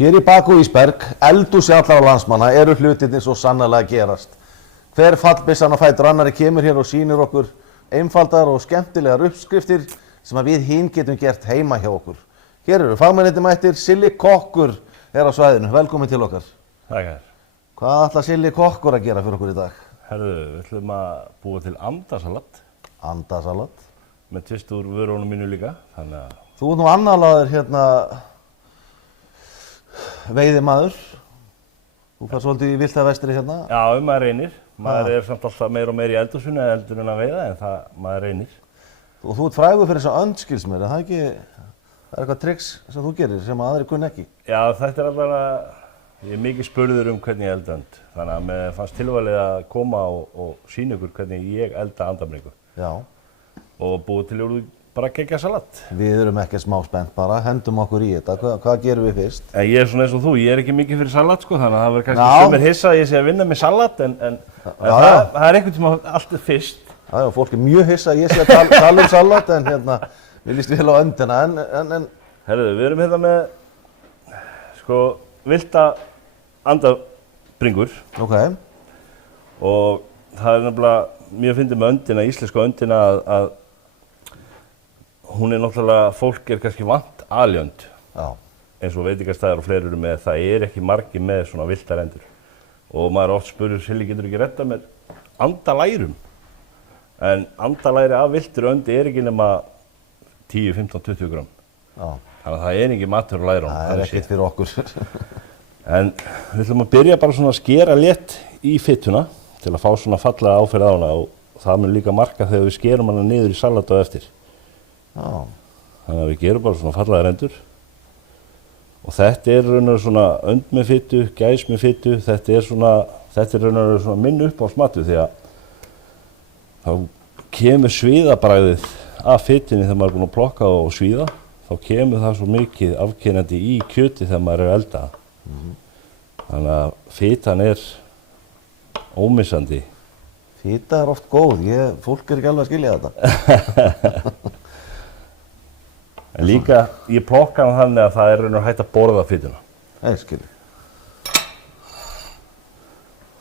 Hér í bak og Ísberg, eldhúsi allra landsmanna, eru hlutirnir svo sannarlega að gerast. Hver fallbyssan á fætur annarri kemur hér og sýnir okkur einfaldar og skemmtilegar uppskriftir sem að við hin getum gert heima hjá okkur. Hér eru fagmennirnir mættir, Silli kokkur er á svæðinu. Velkomin til okkar. Takk. Hvað ætlar Silli kokkur að gera fyrir okkur í dag? Herðu, við ætlum að búa til andasalat. Andasalat. Með tvist úr vörunum mínu líka, þannig að... Þú ert nú annarlaður hérna veiðimaður. Þú fær svolítið í villta vestri hérna. Já, maður reynir. Maður er samt alltaf meir og meir í eldhúsinu heldur en að veiða, en maður reynir. Og þú ert frægur fyrir þessa önd, skils mér, er það ekki... Það er eitthvað tricks sem þú gerir sem aðrir kunni ekki? Já, þetta er alltaf að... Ég er mikið spurður kannnig ég elda önd. Þannig að mér fannst tilvalið að koma og sýna ykkur hvernig ég elda andabringu. Já. Og búið til úr bara geggja salat. Við erum ekki smá spennt bara, hendum okkur í þetta. Hvað gerum við fyrst? Ég er svona eins og þú, ég er ekki mikið fyrir salat sko, þannig að það verður kannski sumir hissa að ég sé að vinna með salat, en það er einhvern tíma alltaf fyrst. Já, fólk er mjög hissa að ég sé að tala um salat, en hérna, við líst vel á öndina, en... Herðu, við erum hérna með, sko, villta andabringur. Ok. Og það er nefnilega mjög fyndið með öndina, íslensku öndina, að hún er náttúrulega, fólk er kannski vant aljönd. Já. Eins og veitingastæðar og fleiri eru með, það er ekki margir með svona villtar endur. Og maður oft spurður, Silli, getur ekki redda með andalærum? En andalæri af villtri öndi er ekki nema 10, 15, 20 gram. Já. Þannig að það er ekki matur á lærum. Það er ekkert fyrir okkur. En við ætlum að byrja bara svona að skera létt í fytuna til að fá svona fallega áferð á hana og það mun líka marka þegar við skerum hana niður í salat á eftir. Já. Þannig að við gerum bara svona fallega rendur. Og þetta er raunar svona önd með fytu, gæs með fytu, þetta er raunar svona minn upp á smatu því að þá kemur svíðabragðið af fytunni þegar maður er búinn að plokka og svíða. Þá kemur það svo mikið afkynandi í kjöti þegar maður er að elda. Þannig að fytan er ómissandi. Fyta er oft góð, fólk er ekki alveg að skilja þetta. En líka, ég plokka hann þannig að það er raun og hægt að borða fytuna. Ég skilji.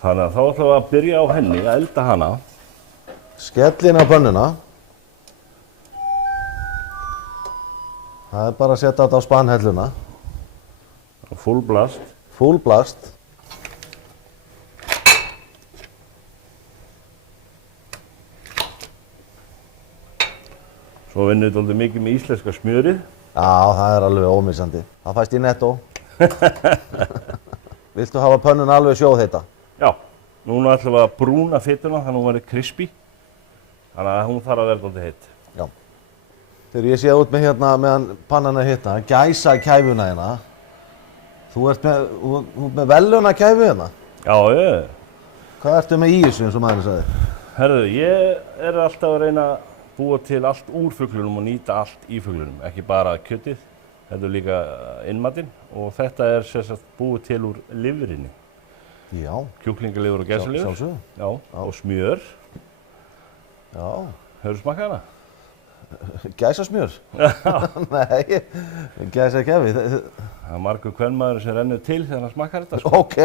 Þannig að þá ætlum við að byrja á henni að elda hana. Skellin á pönnuna. Það er bara að setja þetta á spanhelluna. Full blast. Full blast. Svo vinnum við dálítið mikið með íslenska smjörið. Já, það er alveg ómissandi. Það fæst í Netto. Viltu hafa pönnuna alveg sjóðheita? Já. Núna ætlum við að brúna fytuna þannig að hún verði crispy. Þannig að hún þarf að vera dálítið heitt. Já. Þegar ég sé út með hérna meðan pannan er hitta, gæsa kæfuna hérna. Þú ert með verðlaunakæfu hérna? Já, ég. Hvað ertu með í þessu eins og maðurinn sagði? Herðu, ég er alltaf að reyna að búa til allt úr fuglunum og nýta allt í fuglunum. Ekki bara kjötið, þetta er líka innmatinn og þetta er sérstætt búið til úr lifrinni. Já. Kjúklingalifur og gæsalifur. Sjálfsögðu. Já, og smjör. Já. Hefurðu smakkað hana? Gæsasmjör? Nei, gæsakæfi. Það er margur kvenmaður sem rennur til þegar hann smakkar þetta. Sko. Ok,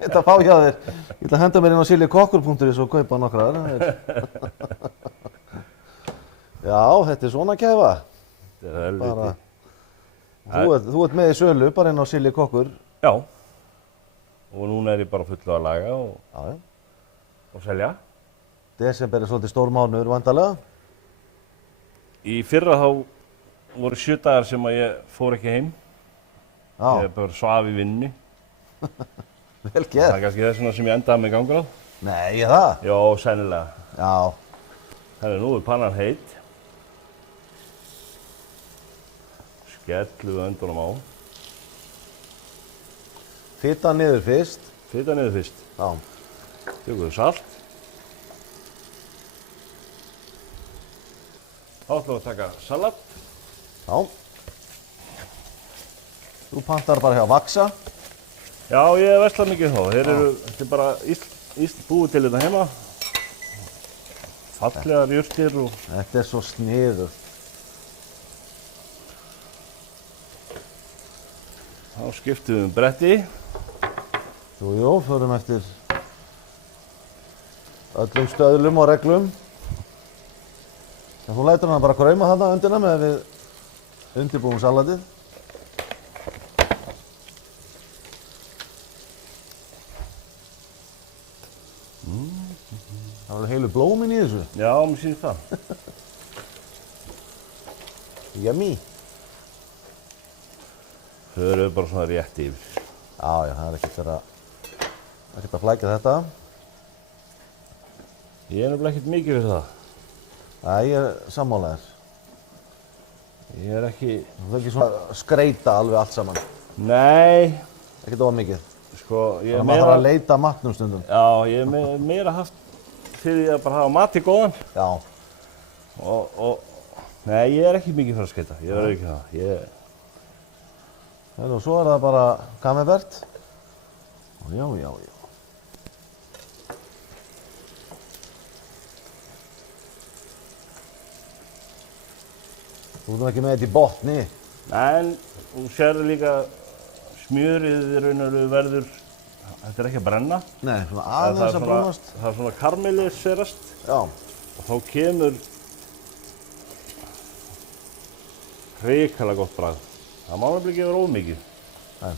þetta fá hjá þér. Ég ætla að henda mér inn á sillikokkur.is og kaupa nokkrar. Já, þetta er svona kæfa. Þetta er helviti. Þú ert með í sölu bara inn á sillikokkur. Já. Og núna er ég bara fullu að laga og selja. Desember er svolítið stór mánuður vantarlega. Í fyrra þá voru 7 dagar sem að ég fór ekki heim. Já. Ég bara svaf í vinnu. Vel gert. Það er kannski þess vegna sem ég endaði með gangur á. Nei, ég það? Já, sennilega. Já. Nú er pannan heitt. Skellum við öndunum á. Fita niður fyrst. Fita niður fyrst. Já. Tökum við salt. Þá ætlum við að taka salat. Já. Þú pantar bara hjá Vaxa. Já, ég versla mikið þá. Þetta er bara búið til þetta heima. Fallegar jurtir og... Þetta er svo sniðugt. Þá skiptum við bretti. Jú, förum eftir öllum stöðlum og reglum. En þú lætur hana bara krauma þarna öndina með við undirbúum salatið. Það er alveg heilu blómin í þessu. Já, mér sýnist það. Yummy. Förum við bara svona rétt yfir. Já, það er ekkert að flækja þetta. Ég er nefnilega ekkert mikið fyrir það. Nei, ég er sammálaður. Ég er ekki... Þú þarf ekki svona að skreita alveg allt saman. Nei, Ekkert of mikið. sko, ég Þannig er að maður þarf að meira... leita að matnum stundum. Já, ég er meira haft fyrir því að bara hafa mat í góðan. Já. Nei, ég er ekki mikið fyrir að skreita. Ég verður ekki það. Og svo er það bara camembert. Já. Þú ert nú ekki með þetta í botni. Nei, en þú sérðu líka smjörið í raun og veru verður... Þetta er ekki að brenna. Nei, svona aðeins að brúnast. Það er svona karmeliserast. Já. Og þá kemur hrikalega gott bragð. Það má nefnilega ekki vera of mikið. Nei.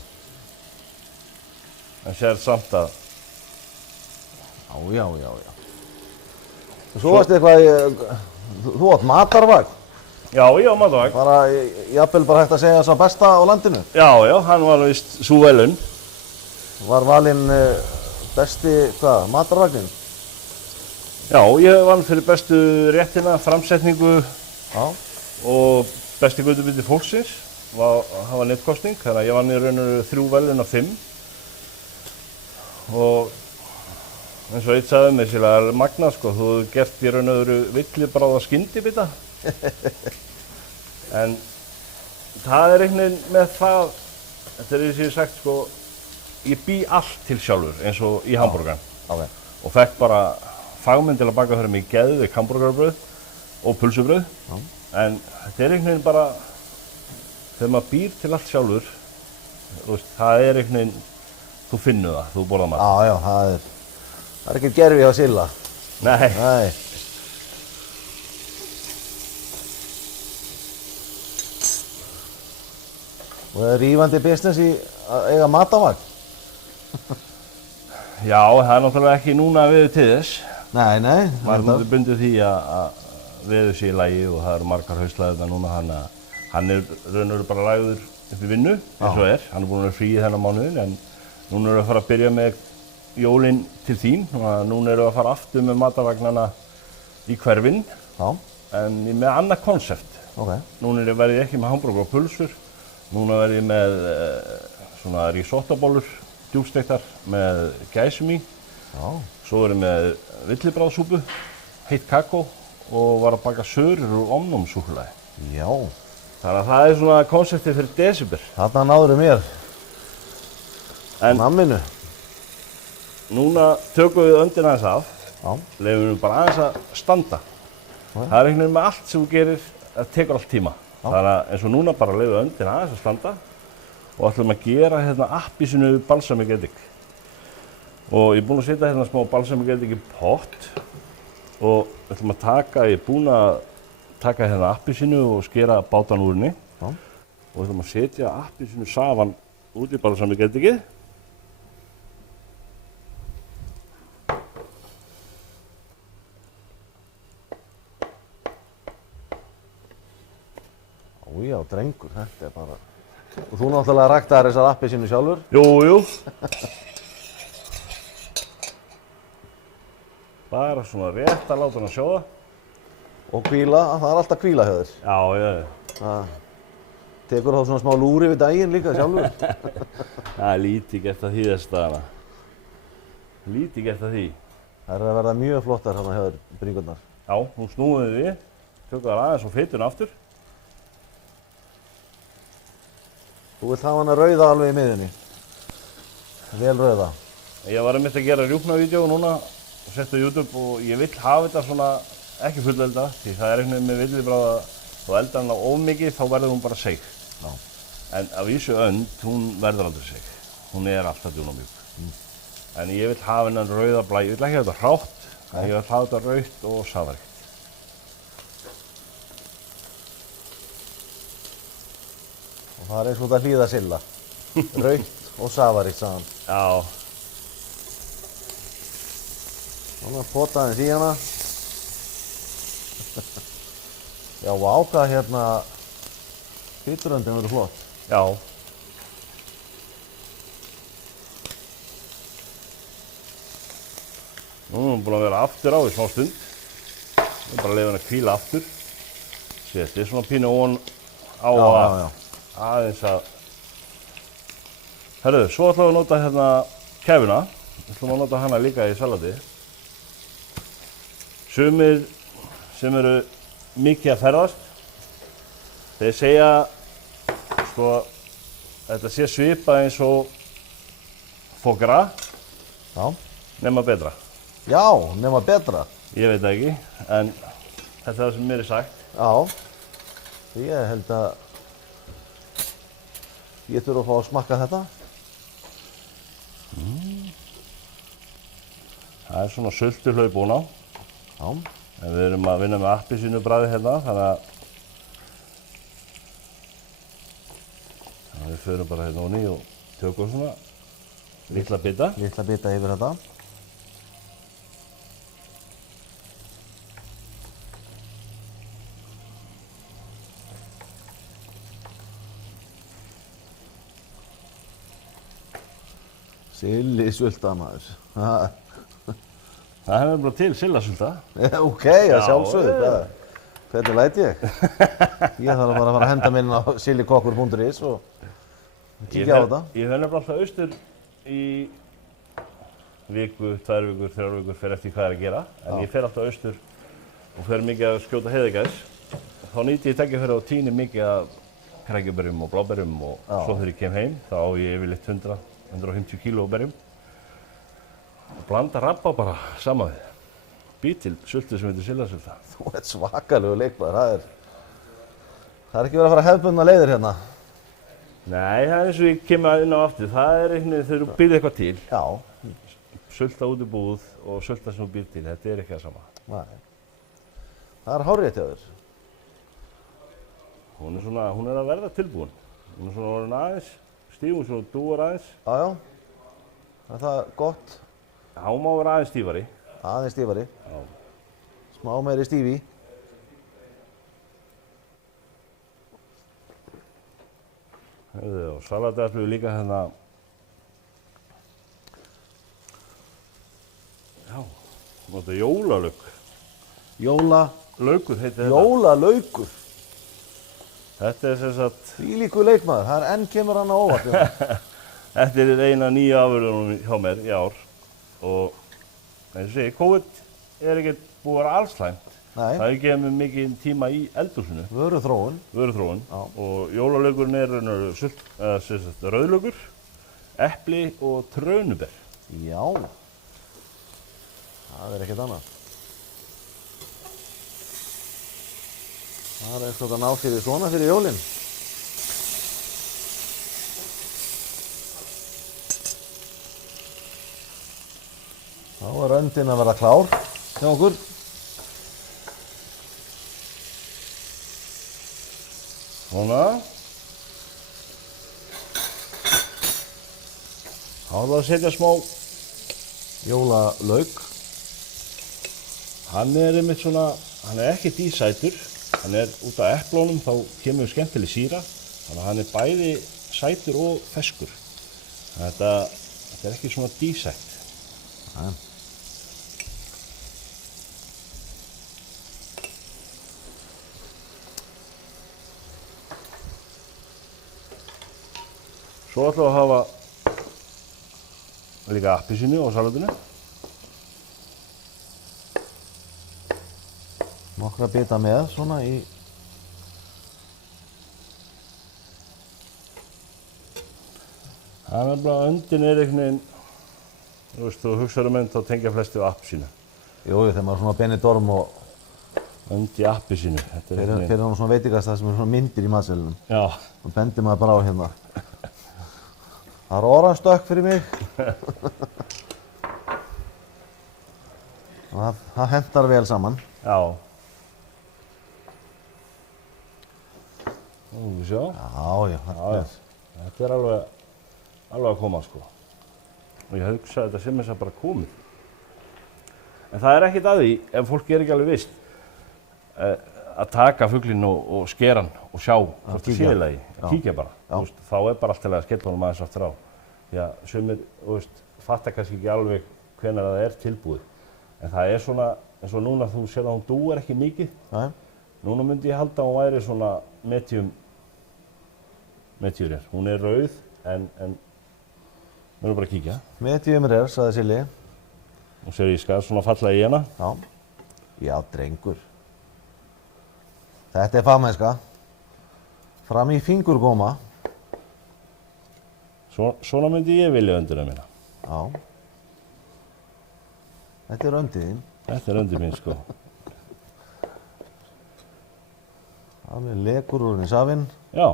En sér samt að... Já. Og svo varstu eitthvað, þú átt matarvagn. Já, ég á matavagn. Bara, jafnvel bara hægt að segja sá besta á landinu. Já, hann var vist sú velun. Var valinn besti, matarvagnin? Já, ég vann fyrir bestu réttina, framsetningu Já. og besti gödubiti fólksins. Það var nettkosning, þannig að ég vann í raun og veru 3 velun af 5. Og eins og eitt sagði mér sérlega magnað, sko, þú hefur gert í raun og veru villibráða skyndibita. En það er einhvern veginn með það, þetta er eins og ég sagt, sko, ég bý allt til sjálfur eins og í hamborgaran. Ok. Og fekk bara fagmenn til að baka fyrir mig geðveik hamborgarabrauð og pulsubrauð. Já. En þetta er einhvern veginn bara, þegar maður býr til allt sjálfur, þú veist, það er einhvern veginn, þú finnur það, þú borðar mat. Já, það er ekkert gerfi á Silla. Nei. Nei. Og það er rífandi business í að eiga matavagn. Já, það er náttúrulega ekki núna veður til þess. Nei. Maður er bundið því að veður sé í lagi og það eru margar haustlæðirna núna, þannig að hann er raun og veru bara lagður upp í vinnu, eins og er. Hann er búinn að vera frí í þennan mánuðin, en núna erum við að fara að byrja með jólin til þín. Núna erum við að fara aftur með matavagnana í hverfinn, en með annað konsept. Ok. Núna verð ég ekki með hamborgar og pulsur. Núna verð ég með svona risottobollur, djúpstektar með gæsum í. Já. Svo er ég með villibráðsúpu, heitt kakó og var að baka sörur úr omnumsúkkulaði. Já. Þannig að það er svona konseptið fyrir desember. Þarna náðurðu mér. En Namminu. núna tökum við öndina aðeins af, Já. leyfum við bara aðeins að standa. Það er einhvern veginn með allt sem þú gerir, það tekur allt tíma. Þannig að eins og núna bara leyfum við öndina aðeins að standa og ætlum að gera hérna appelsínu balsamic eddik. Og ég er búinn að setja hérna smá balsamic eddik í pott og ætlum að ég er búinn að taka hérna appelsínu og skera bátan úr henni. Já. Og ætlum að setja appelsínu safan út í balsamic eddikið. Já, drengur, þetta er bara... Og þú náttúrulega ræktaðir þessar appelsínu sjálfur. Jú. Bara svona rétt að láta hann að sjóða. Og hvíla, það er alltaf hvíla hjá þér. Já. Það tekur þá svona smá lúri við daginn líka sjálfur. Það er lítið gert að því þess dagana. Lítið gert að því. Það er að verða mjög flottar hérna hjá þér, bringurnar. Já, nú snúum við við. Tökum þar aðeins og fituna aftur. Þú vilt hafa hana rauða alveg í miðjunni. Vel rauða. Ég var einmitt að gera rjúpnavídeó núna og setja á YouTube og ég vill hafa þetta svona ekki fullelda því það er einhvern veginn með villibráð að þú eldar hana of mikið þá verður hún bara seig. Já. En af vísu önd, hún verður aldrei seg. Hún er alltaf dúnamjúk. En ég vil hafa hennan rauða blæ, ég vil ekki hafa þetta hrátt, en ég vil hafa þetta rautt og safaríkt. Og það er eins og þetta hlýða silla. Rautt og safaríkt, sagði hann. Já, Þannig að pota aðeins í hana. Já, og ákvað hérna bituröndin verður flott. já. Nú er hún búin að vera aftur á í smá stund. Ég er bara að leiða henni að hvíla aftur. Setið svona pínu ofan á Já, að já, já. aðeins að... Herru, svo ætlum við að nota hérna kefuna. Við ætlum að nota hana líka í salati. Sumir sem eru mikið að ferðast, þeir segja, sko, þetta sé svipað eins og foie gras, Já. nema betra. Já, nema betra. Ég veit það ekki, en þetta er það sem mér er sagt. Já. Ég held að ég þurfa að fá að smakka þetta. Það er svona sultuhlaup búin á. Já. En við erum að vinna með appelsínubragði hérna, þannig að við förum bara hérna ofan í og tökum svona litla bita. Litla bita yfir þetta. Sillisulta maður. Það hefur bara til sillasulta. Ok, að Já, sjálfsögðu. ég- Hvernig læt ég? Ég þarf bara að fara að henda minn á sillikokkur.is og kíkja á þetta. Ég fer nefnilega alltaf austur í viku, 2 vikur, 3 vikur, fer eftir hvað er að gera. En Já. ég fer alltaf austur og fer mikið að skjóta heiðagæs. Þá nýti ég tækifæri og tíni mikið af krækjuberjum og bláberjum og Já. svo þegar ég kem heim þá á ég yfirleitt 100-150 kíló af berjum. Og blanda rabarbara saman við. Bý til sultu sem heitir sillasulta. Þú ert svakalegu leikmaður. Það er ekki verið að fara hefðbundna leiðir hérna. Nei, það er eins og ég kemur inn á aftur. Það er einhvern veginn þegar þú býrð eitthvað til. Já. Sulta út í búð og sulta sem þú býrð til. Þetta er ekki það sama. Nei. Það er hárrétt hjá þér. Hún er að verða tilbúin. Hún er svona orðin aðeins, stífum svo dúar aðeins. Já, já. Er það gott? Hún má vera aðeins stífari. Aðeins stífari. Já. Smá meiri stífi. Og salati ætlum við líka hérna. Já, nota jólalauk. Laukur heitir þetta. Jólalaukur. Þetta er sem sagt, Þvílíkur leikmaður. Það er enn kemur hann á óvart. hérna. þetta er eina nýja afurðunum hjá mér í ár. Og eins og segi, COVID er ekkert búið að vera allslæmt. Nei, Það er gefið mér mikið tíma í eldhúsinu. vöruþróun. Vöruþróun. Já. Og jólalaukurinn er rauðlaukur, epli og trönuber. Já. Það er ekkert annað. Það er eitthvað að ná fyrir svona fyrir jólin. Þá er öndin að verða klár hjá okkur. Svona. Þá er það að setja smá. Jólalauk. Hann er einmitt svona, hann er ekki dísætur. Hann er út af eplónum, þá kemur skemmtileg sýra. Þannig að hann er bæði sætur og feskur. Þetta er ekki svona dísætt. Nei. Svo ætlum við að hafa líka appelsínu á salatinu. Nokkra bita með svona í. Það er nefnilega öndin er einhvern veginn, þú veist, þú hugsaður um önd þá tengja flesti við appelsínu. Jú, þegar maður er svona Benidorm og önd í appi sínu. Fyrir hann svona veitingastað sem svona myndir í matseðlunum. Já. Og bendir maður bara á hérna. Það er oransdökk fyrir mig. Það hentar vel saman. Já. Nú, við sjá. Já. Þetta er alveg að koma, sko. Og ég hugsa að þetta sem þess að bara komið. En það er ekkert að því, ef fólk er ekki alveg vist, að taka fuglinn og skera hann og sjá hvort það sé í lagi. Kíkja bara. Veist, þá er bara allt til að skella honum aðeins aftur á. Því að sumir, fatta kannski ekki alveg hvenær það er tilbúið. En það er svona, eins og núna þú sér að hún dúar ekki mikið. Nei. Núna myndi ég halda að hún væri svona medium rare. Hún er rauð, en við erum bara að kíkja. Medium rare, sagði Silli. Og sér ég skal svona falla í hana. Já, drengur. Þetta er fagmennska. Fram í fingurgóma. Svona myndi ég vilja öndina mína. Já. Þetta er öndiðinn. Þetta er öndið mín, sko. Alveg lekur úr henni safinn. Já.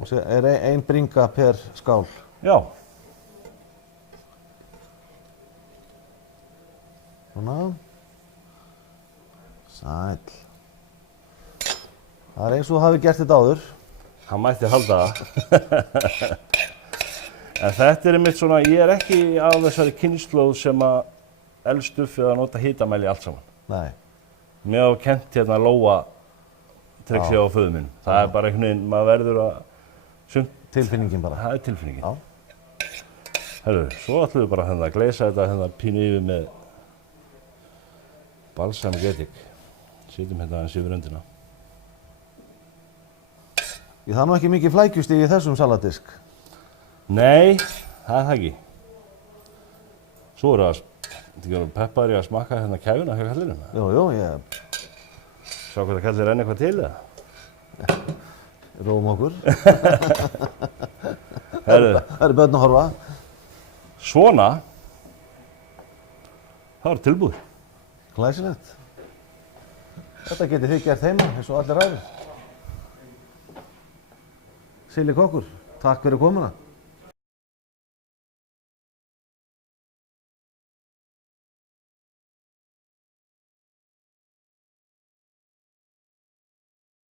Og sér er ein bringa per skál. Já. Svona. Sæll. Það er eins og þú hafi gert þetta áður. Hann mætti halda það. En þetta er einmitt svona, ég er ekki á þessari kynslóð sem að elst upp við að nota hitamæli allt saman. Nei. Mér hafa kennt hérna Lóa trixi á föður minn. Það er bara einhvern veginn, maður verður að Tilfinningin bara. Það er tilfinningin. Herru, svo ætlum við bara að gleysa þetta pínu yfir með balsamic edik. Sýtum hérna aðeins yfir öndina. Það er nú ekki mikið flækjustig í þessum salatdisk. Nei, það er það ekki. Svo eru peppaðir í að smakka hérna kæfuna hjá kallinum. Jú, ég... Sjá hvað það kallir enn eitthvað til, eða? Róum okkur. Herru. Það eru börn að horfa. Svona. Það var tilbúið. Glæsilegt. Þetta getið þið gert heima, eins og allir ræður. Silli kokkur, takk fyrir komuna.